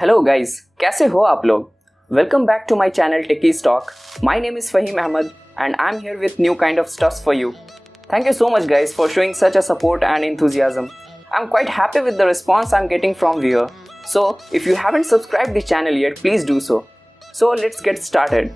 Hello guys, कैसे हो आप लोग? Welcome back to my channel techiestalk. My name is Fahim Ahmed and I'm here with new kind of stuffs for you. Thank you so much guys for showing such a support and enthusiasm. I'm quite happy with the response I'm getting from viewer. So if you haven't subscribed the channel yet, please do so. So let's get started.